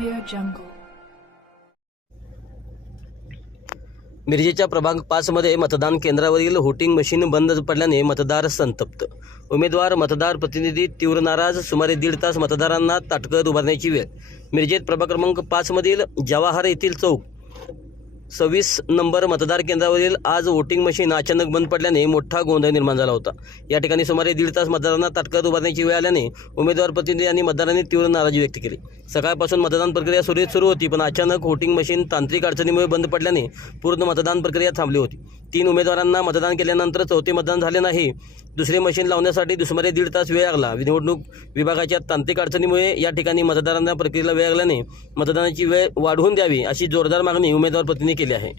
jungle. मिरजेच्या प्रभाग पाचमध्ये मतदान केंद्रावरील व्होटिंग मशीन बंद पडल्याने मतदार संतप्त. उमेदवार मतदार प्रतिनिधी तीव्र नाराज. सुमारे दीड तास मतदारांना ताटकळत उभारण्याची वेळ. मिरजेत प्रभाग क्रमांक पाचमधील जवाहर येथील चौक सव्वीस नंबर मतदार केंद्रावरील आज वोटिंग मशीन अचानक बंद पडल्याने मोठा गोंधळ निर्माण झाला होता. या ठिकाणी सुमारे दीड तास मतदारांना ताटकळत उभारण्याची वेळ आल्याने उमेदवार प्रतिनिधी आणि मतदारांनी तीव्र नाराजी व्यक्त केली. सकाळपासून मतदान प्रक्रिया सुरळीत सुरू होती पण अचानक वोटिंग मशीन तांत्रिक अडचणीमुळे बंद पडल्याने पूर्ण मतदान प्रक्रिया थांबली होती. तीन उमेदवारांना मतदान केल्यानंतर चौथे मतदान झाले नाही. दुसरे मशीन लावण्यासाठी सुमारे दीड तास वेळ लागला. निवडणूक विभागाच्या तांत्रिक अडचणीमुळे या ठिकाणी मतदारांना प्रक्रियेला वेळ लागल्याने मतदानाची वेळ वाढवून द्यावी अशी जोरदार मागणी उमेदवार प्रतिनिधी केले आहे.